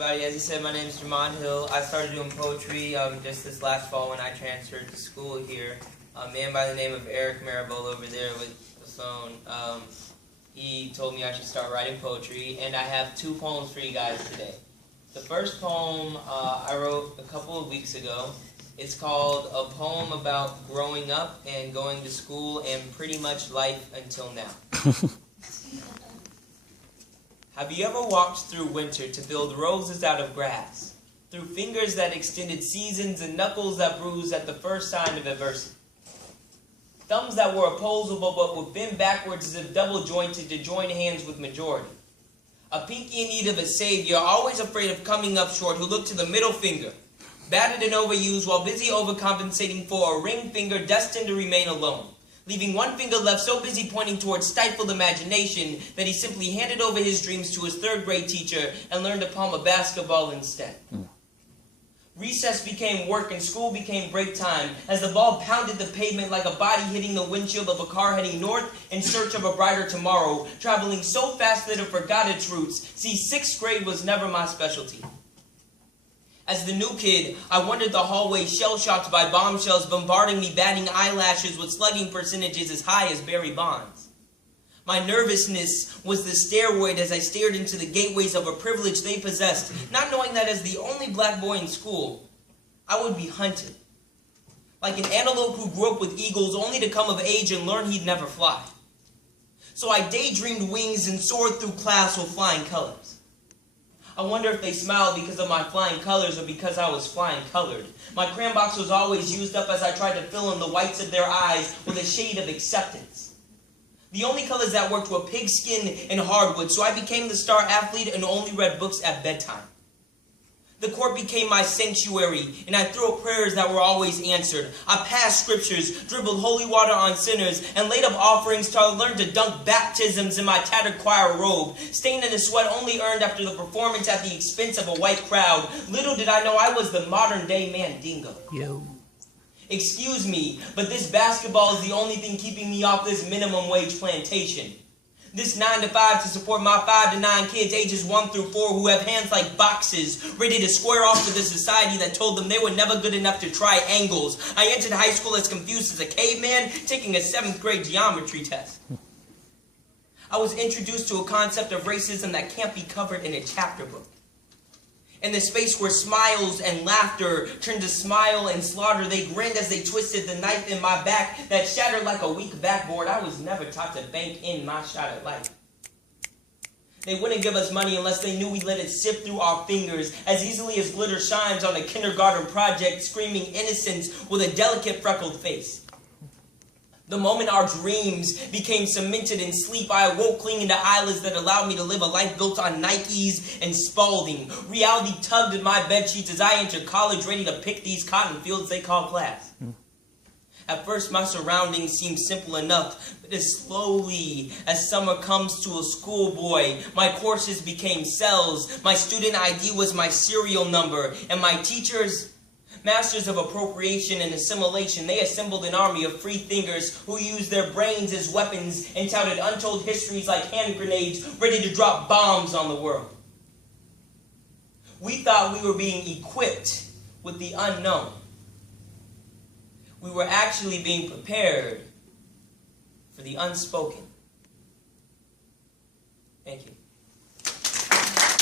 everybody. As he said, my name is Jahman Hill. I started doing poetry just this last fall when I transferred to school here. A man by the name of Eric Marable over there with the phone, he told me I should start writing poetry, and I have 2 poems for you guys today. The first poem I wrote a couple of weeks ago. It's called A Poem About Growing Up and Going to School and Pretty Much Life Until Now. Have you ever walked through winter to build roses out of grass, through fingers that extended seasons and knuckles that bruised at the first sign of adversity? Thumbs that were opposable but would bend backwards as if double-jointed to join hands with majority. A pinky in need of a savior, always afraid of coming up short, who looked to the middle finger, battered and overused while busy overcompensating for a ring finger destined to remain alone, leaving one finger left so busy pointing towards stifled imagination that he simply handed over his dreams to his 3rd grade teacher and learned to palm a basketball instead. Recess became work and school became break time as the ball pounded the pavement like a body hitting the windshield of a car heading north in search of a brighter tomorrow, traveling so fast that it forgot its roots. See, 6th grade was never my specialty. As the new kid, I wandered the hallway shell-shocked by bombshells bombarding me, batting eyelashes with slugging percentages as high as Barry Bonds. My nervousness was the steroid as I stared into the gateways of a privilege they possessed, not knowing that as the only black boy in school, I would be hunted. Like an antelope who grew up with eagles only to come of age and learn he'd never fly. So I daydreamed wings and soared through class with flying colors. I wonder if they smiled because of my flying colors or because I was flying colored. My crayon box was always used up as I tried to fill in the whites of their eyes with a shade of acceptance. The only colors that worked were pigskin and hardwood, so I became the star athlete and only read books at bedtime. The court became my sanctuary, and I threw up prayers that were always answered. I passed scriptures, dribbled holy water on sinners, and laid up offerings till I learned to dunk baptisms in my tattered choir robe, stained in a sweat only earned after the performance at the expense of a white crowd. Little did I know I was the modern-day Mandingo. Yo. Excuse me, but this basketball is the only thing keeping me off this minimum wage plantation. This 9 to 5 to support my 5 to 9 kids ages 1 through 4 who have hands like boxes, ready to square off with the society that told them they were never good enough to try angles. I entered high school as confused as a caveman, taking a 7th grade geometry test. I was introduced to a concept of racism that can't be covered in a chapter book. In the space where smiles and laughter turned to smile and slaughter, they grinned as they twisted the knife in my back that shattered like a weak backboard. I was never taught to bank in my shot at life. They wouldn't give us money unless they knew we let it sift through our fingers as easily as glitter shines on a kindergarten project, screaming innocence with a delicate freckled face. The moment our dreams became cemented in sleep, I awoke clinging to eyelids that allowed me to live a life built on Nikes and Spalding. Reality tugged at my bedsheets as I entered college, ready to pick these cotton fields they call class. At first, my surroundings seemed simple enough, but as slowly as summer comes to a schoolboy, my courses became cells, my student ID was my serial number, and my teachers, masters of appropriation and assimilation, they assembled an army of free thinkers who used their brains as weapons and touted untold histories like hand grenades ready to drop bombs on the world. We thought we were being equipped with the unknown. We were actually being prepared for the unspoken. Thank you.